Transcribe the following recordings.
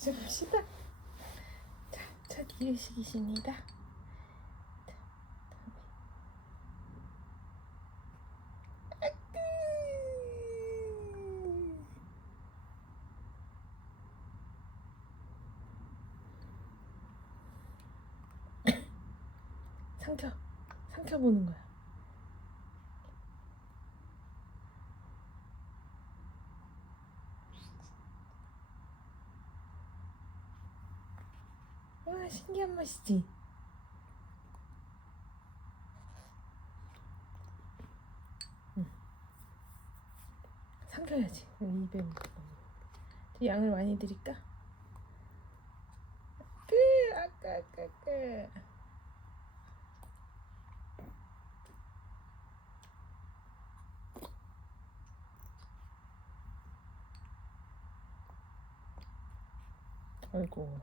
자, 봅시다. 자, 첫 이유식이십니다. 상처 보는 거야. 와, 신기한 맛이지. 삼켜야지. 입에 양을 많이 드릴까? 아까. 아이고.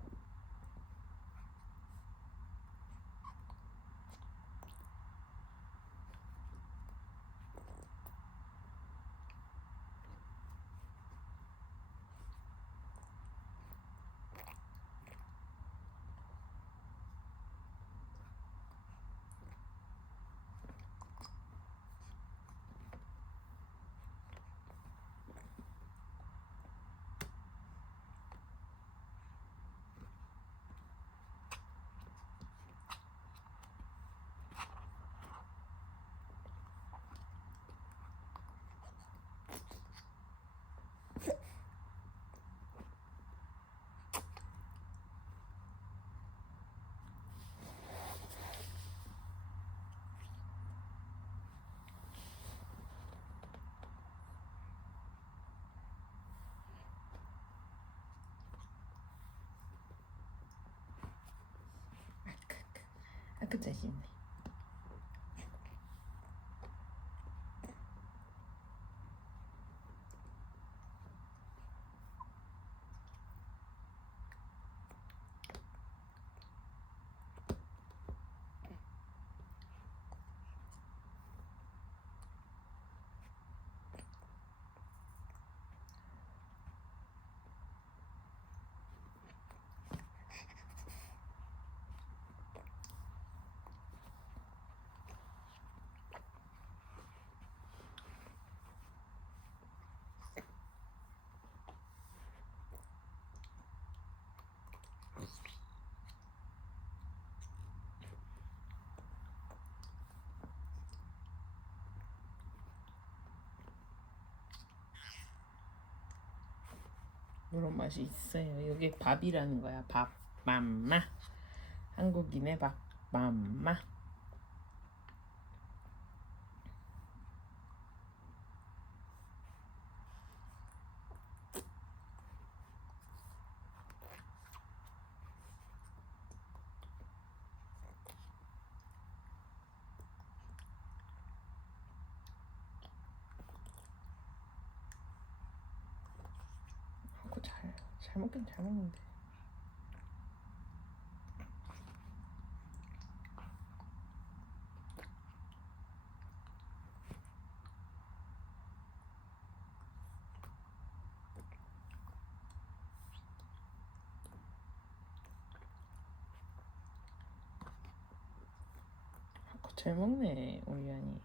아까 자신네. 이런 맛이 있어요. 이게 밥이라는 거야. 밥, 맘마. 한국인의 밥, 맘마. 잘 먹긴 잘 먹는데. 잘 먹네, 우리 안이.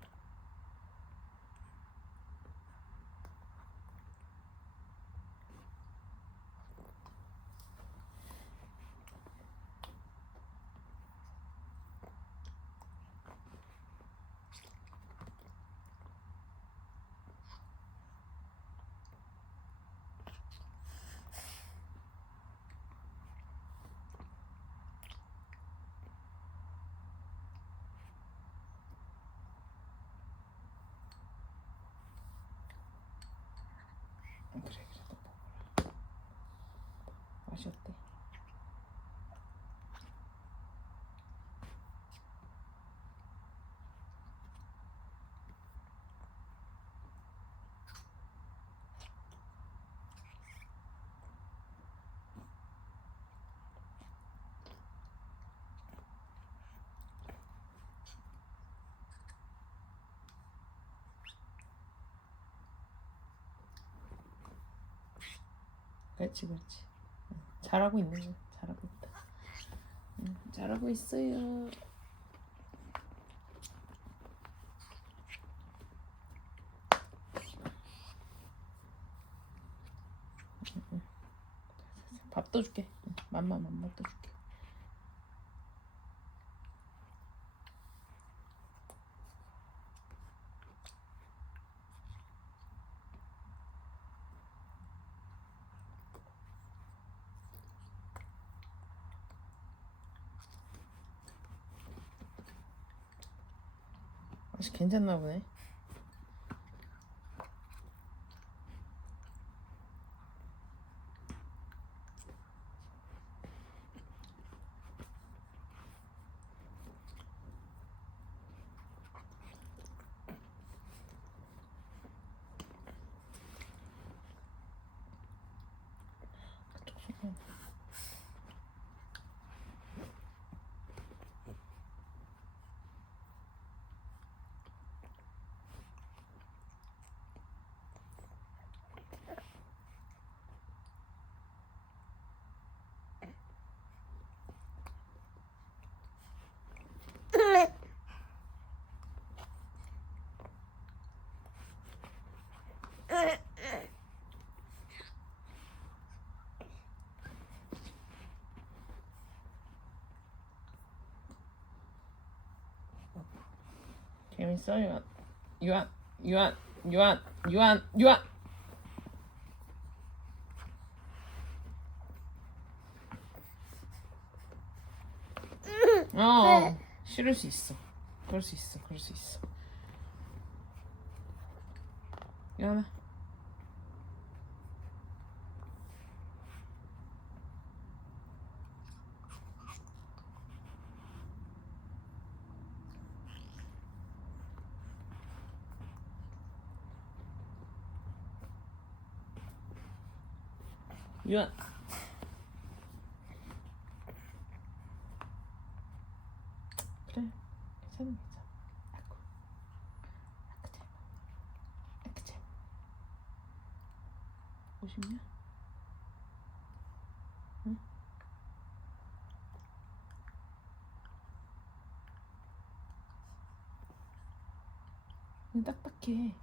그래, 너 먹어라. 맛이 어때? 그렇지. 잘하고 있는 거야. 잘하고 있다. 잘하고 있어요. 밥도 줄게. 밥도 줄게. 맛이 괜찮나 보네. 재밌어 유한. 싫을 수 있어. 그럴 수 있어. 유한아. 유한. 그래. 괜찮아. 아구 잘. 보고 싶냐? 응? 딱딱해.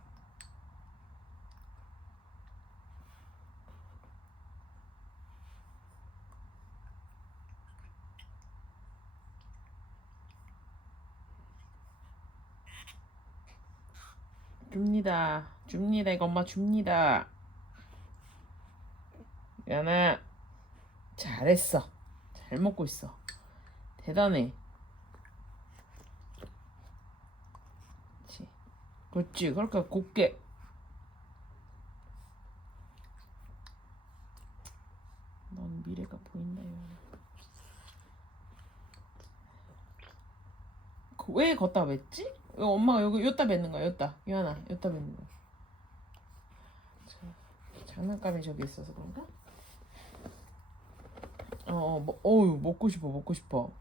줍니다. 이거 엄마 줍니다. 유한아, 잘했어. 잘 먹고 있어. 대단해. 그렇지. 그러니까 곱게. 넌 미래가 보인다, 유한아. 왜 걷다 뱉지? 엄마가 여기 여기다 뱉는 거야. 여기다. 유한아, 여기다 뱉는 거야. 장난감이 저기 있어서 그런가? 먹고 싶어.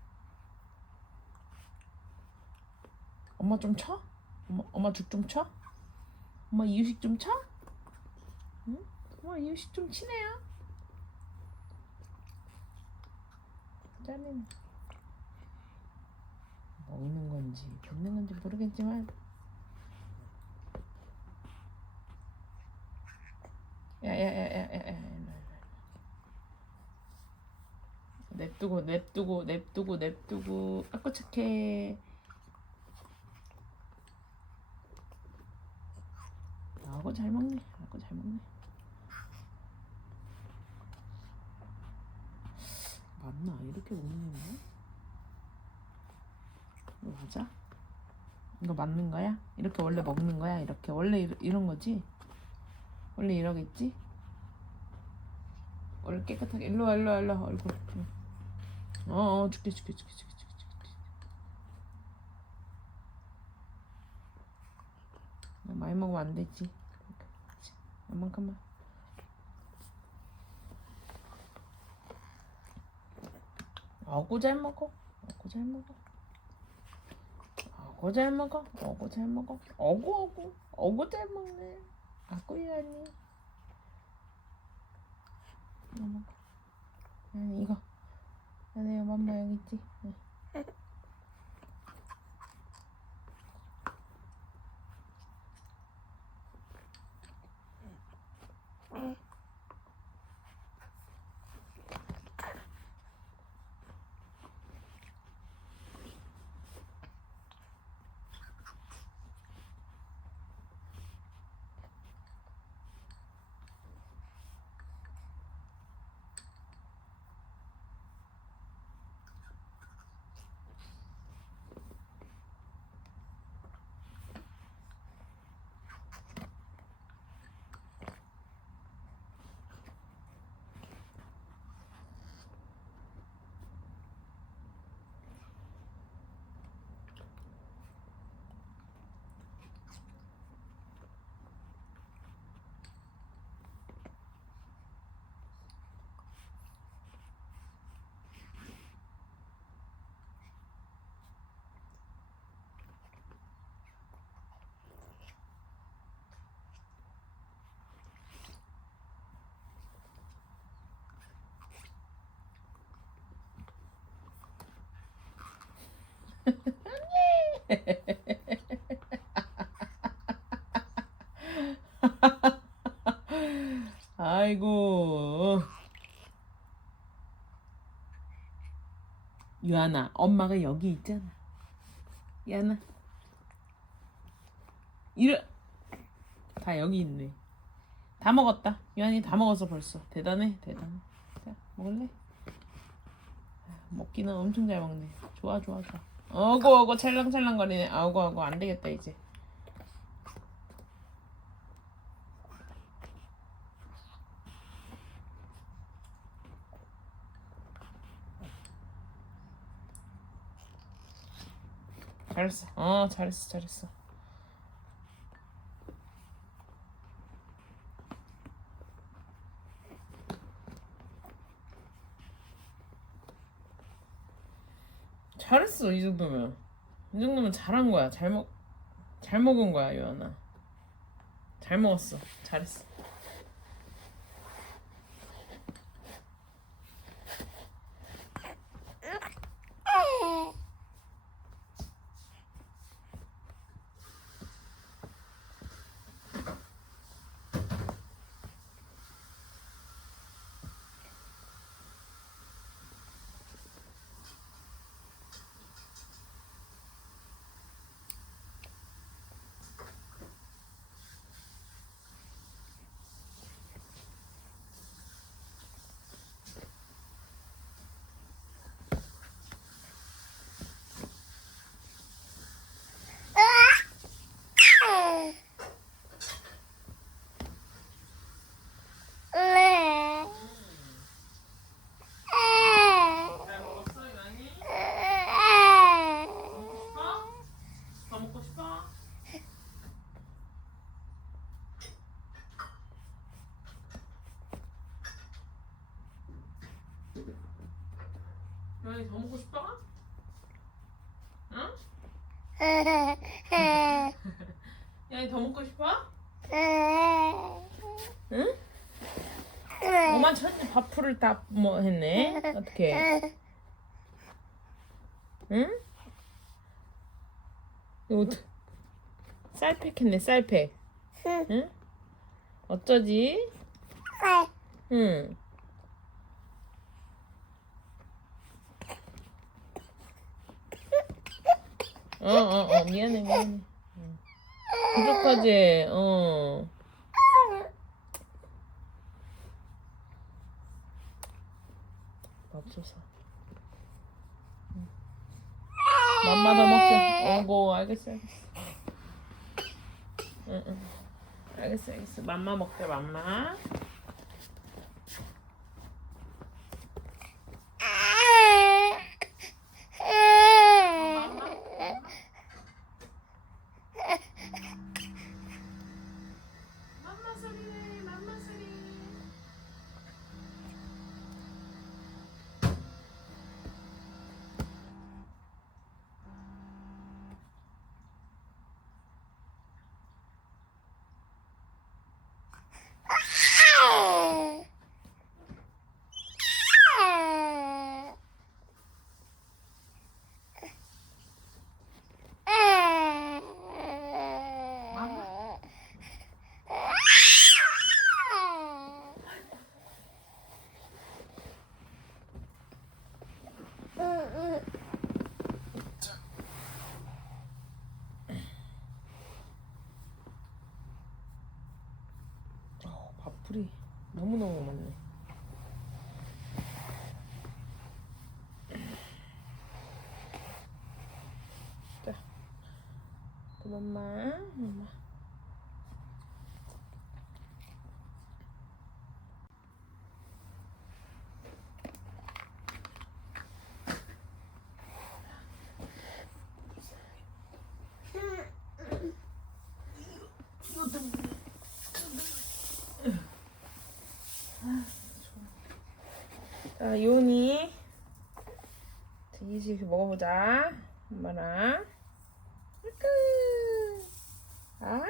엄마 좀 쳐? 엄마 죽 좀 쳐? 엄마 이유식 좀 쳐? 응? 엄마 이유식 좀 치네요. 짜는 먹는 건지 뱉는 건지 모르겠지만 야야야야야야 냅두고 아꾸 착해. 아고 잘 먹네. 맞나? 이렇게 먹는 거야? 이거 맞아? 이거 맞는 거야? 이렇게 원래 먹는 거야? 이렇게 원래 이런 거지? 원래 이러겠지? 원래 깨끗하게 일로 와 얼굴. 줄게. 많이 먹으면 안 되지. 이만큼만. 어구 잘 먹어. 어구 잘 먹네. 아구 유한이. 아니 이거. 아니 맘마 여기 있지. 응. 아이고. 유한아, 엄마가 여기 있잖아. 유한아. 이래. 다 여기 있네. 다 먹었다. 유한이 다 먹었어 벌써. 대단해, 대단해. 자, 먹을래? 먹기는 엄청 잘 먹네. 좋아, 좋아, 좋아. 어구 찰랑찰랑거리네. 아우고 안 되겠다 이제. 잘했어. 잘했어. 잘했어 이 정도면. 이 정도면 잘한 거야. 잘 먹은 거야 유한아. 잘 먹었어. 잘했어. 잘 먹었어 유한이? 더 먹고 싶어? 유한이 더 먹고 싶어? 응? 유한이 더 먹고 싶어? 응? 엄마 천지 밥풀을 다 뭐 했네. 어떻게? 응? 이거 쌀팩 했네 쌀팩. 응? 어쩌지? 응. 미안해. 응. 부족하지? 맙소사. 맘마 더 먹자. 어고 알겠어. 응. 알겠어. 맘마 먹자 맘마. 맘마 소리네 맘마 소리. 너무너무 많네. 자, 그럼 엄마. 자, 요니 이제 먹어보자. 엄마랑. 으끄. 아?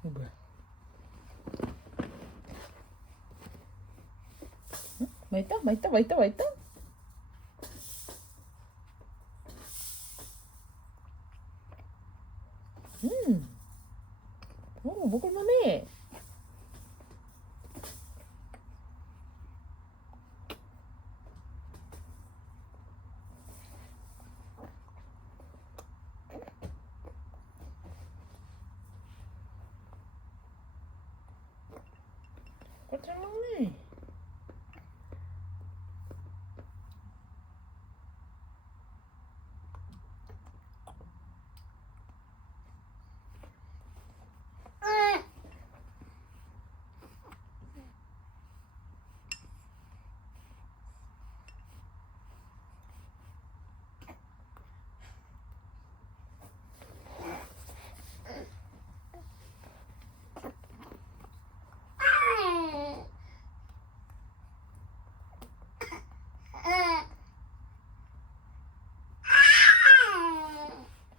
이거 뭐야? 응? 맛있다? 먹을만해. 잘 먹네.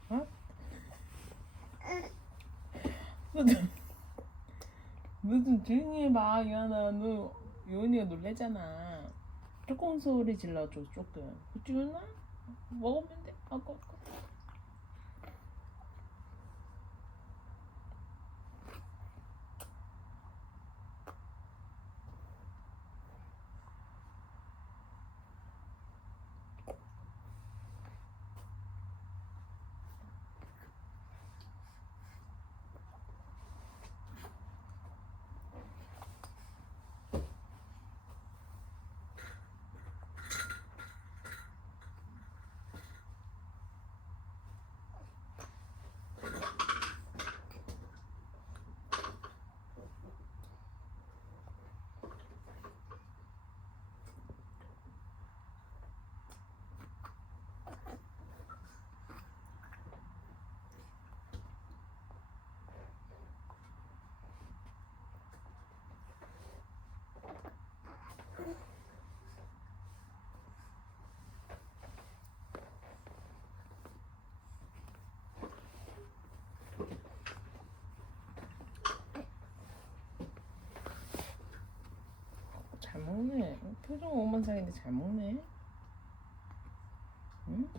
어? 너 좀 조용히 해봐, 유한아. 너 요은이가 놀래잖아. 조금 소리 질러줘, 조금. 그치, 유한아? 먹으면 돼. 아까. 잘 먹네. 표정 오만상인데 잘 먹네. 응?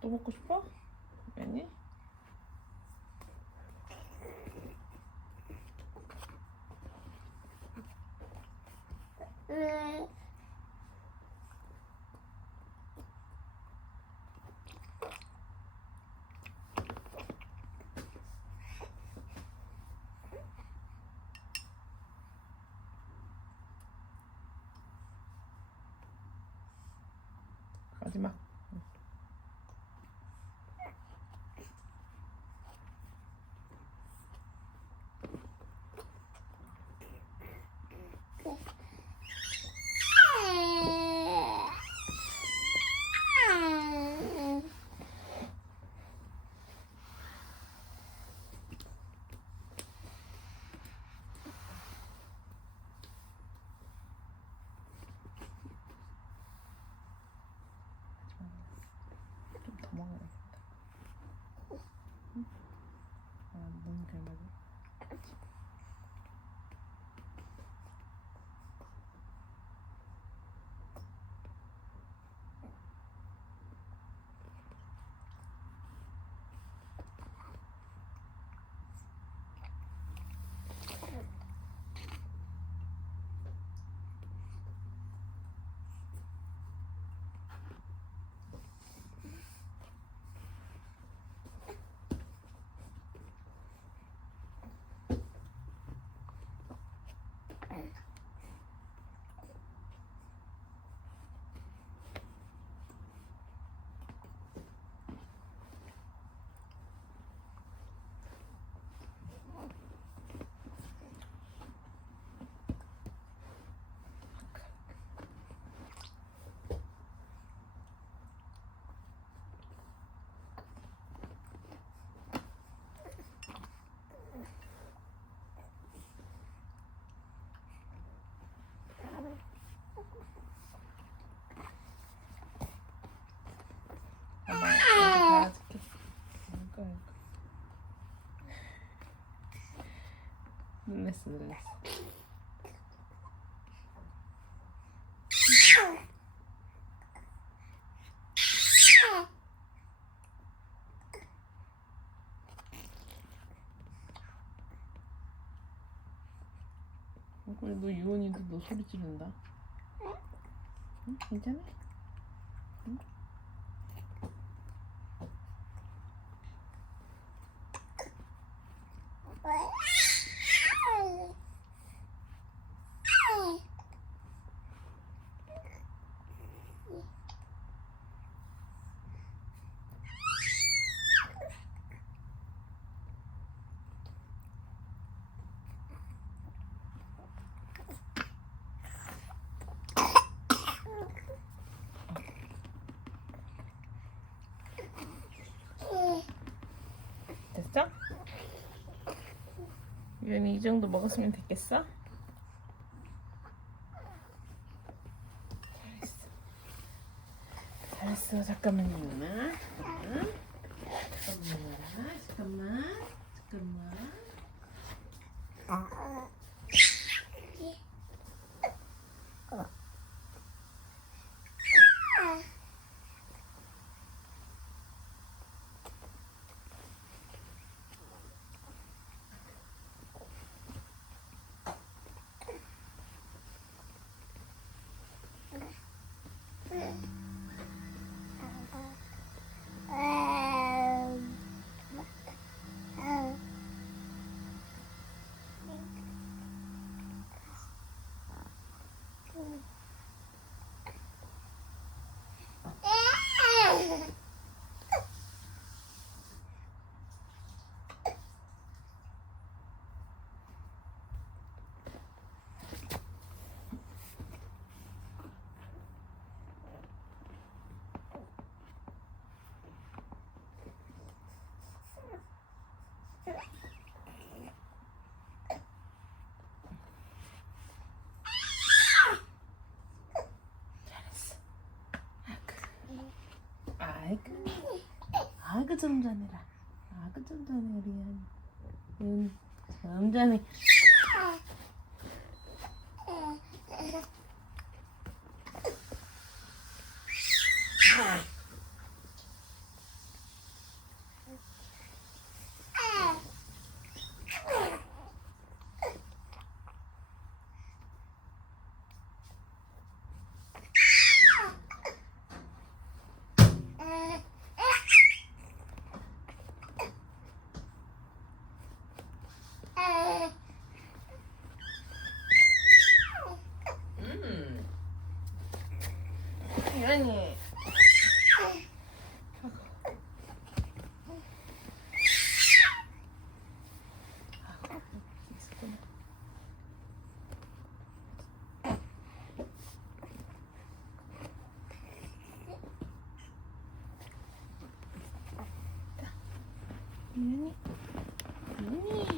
또 먹고 싶어? 아니? 마지막. 좀 더 먹어야겠다. 응? 아, 너무 개나리. 엄마 여기 봐줄게. 이거. 놀랬어. 그래, 너 유언이도 너 소리 지른다. 응? 괜찮아? 응? 됐어? 유언이 이 정도 먹었으면 됐겠어? 잘했어. 잠깐만요, 누나. 잠깐만. 아이고 좀 자네라. 아이고 좀 자네 우리 연이. 좀 자네. 연이. 연이. 연이.